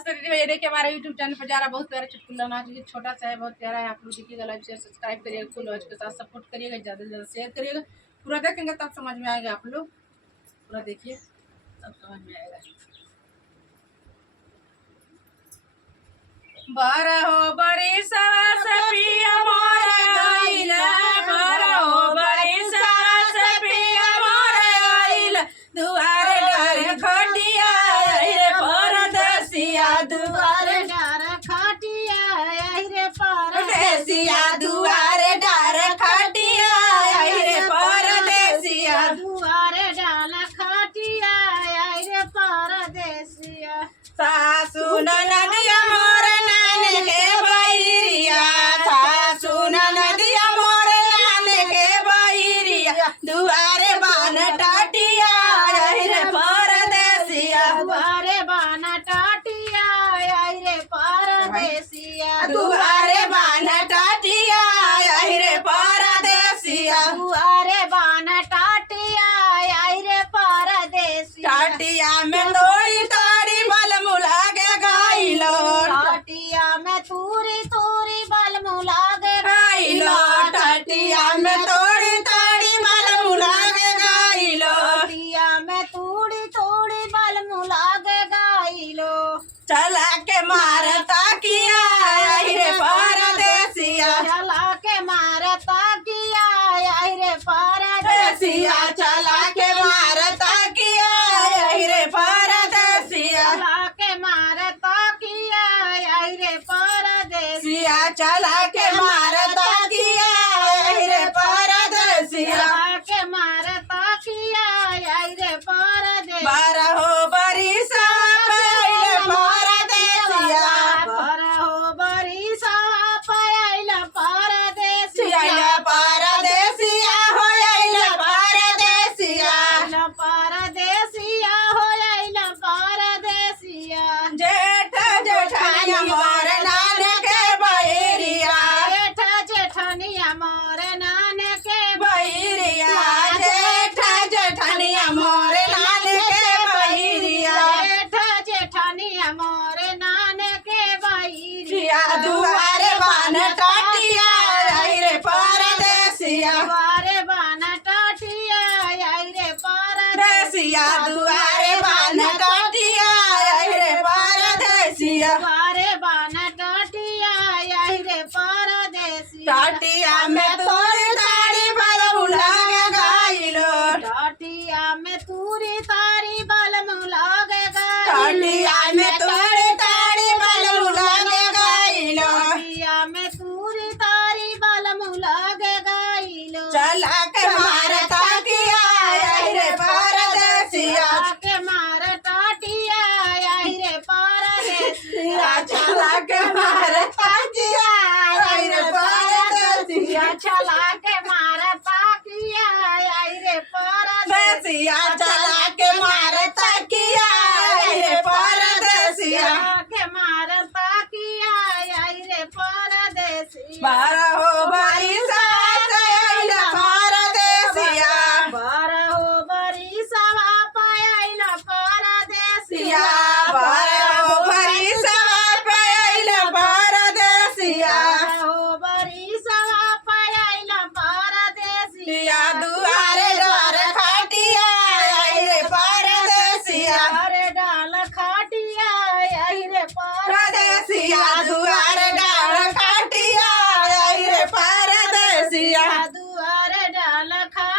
नमस्ते दीदी भैया, देखिए हमारे यूट्यूब चैनल पर जा रहा बहुत प्यारा चुटकुला नाच, ये छोटा सा है, बहुत प्यारा है। आप लोग देखिएगा, लाइक शेयर सब्सक्राइब करिएगा, फुल वॉच के साथ सपोर्ट करिएगा, ज़्यादा से ज़्यादा शेयर करिएगा। पूरा देखेंगे तब समझ में आएगा, आप लोग पूरा देखिए तब समझ में आएगा। बारहो बड़ी सवास पिया मोर आइला, बारहो बड़ी सवास पिया मोर आइला, दुआरे डरे खटिया रे परदेसिया, दुआरे डर खटिया रे परदेसिया, दुआरे डरे खटिया रे परदेसिया, दुआरे डाल खटिया रे परदेसिया। सासु ननदिया मोर नान के बैरिया, सासु ननदिया मोर नान के बैरिया, दुआरे बान टाटिया रे परदेसिया, दुआरे बान टाटिया रे परदेसिया, दुआरे बान टाटिया रे परदेसिया, दुआरे बान टाटिया रे परदेसिया। टाटिया में तोड़ी तोड़ी बल मुला के गाइलो, टाटिया में तूरी तूरी बल मुला गे गाइलो, टाटिया में तोड़ी तोड़ी बल मुला के गाइलो, टाटिया में तूड़ी तूड़ी बल मुला गे गाइलो। चला के मारता किया रे परदेसिया, चला के मारता किया रे परदेसिया, चला के मारता किया रे परदेसिया, चला के मारता किया रे परदेसिया। सिया चला के मारता किया रे परदेसिया, चला के मारता किया रे परदेसिया। बारहो बरिसा पहिले परदेसिया, बारहो बरिसा पयाइल परदेसिया। सिया परदेसिया होइल परदेसिया, परदेसिया होइल परदेसिया। जेठ जेठानिया मोर नान के बैरिया, जेठ जेठनिया मोर नान के बैरिया, जेठ जेठानिया मोर नान के बैरिया, जेठ जेठनिया मोर नान के बैरिया। सिया दुआरे बान टाटिया रे परदेसिया, दुआरे बान टाटिया रे परदेसिया, दुआरे बान टाटिया रे परदेसिया, दुआरे बान टाटिया रे परदेसिया। टाटिया में तोड़ी ताड़ी बल मुला के गाइलो, टाटिया में तूरी तारी बल मुला गे टाटिया में तोड़ी ताड़ी बल मुला के गाइलो, टाटिया में तूरी तारी बल मुला गे गाइलो। चला के मारता किया रे परदेसिया, के मार टाटिया रे परदेसिया। चला के मारता किया रे परदेसिया, चला के मारता किया रे परदेसिया। परदेसिया, चला के मारता किया रे परदेसिया, के मारता किया रे परदेसिया। बारहो बरिसा आइल परदेसिया, बारहो बरिसवा पयाइल परदेसिया। बारहो बरिसा आइल परदेसिया, बारहो बरिसवा पयाइल परदेसिया। सिया दुआरे डर खटिया रे परदेसिया, अरे डाल खाटिया रे परदेसिया, दुआरे डर खटिया रे परदेसिया, दुआरे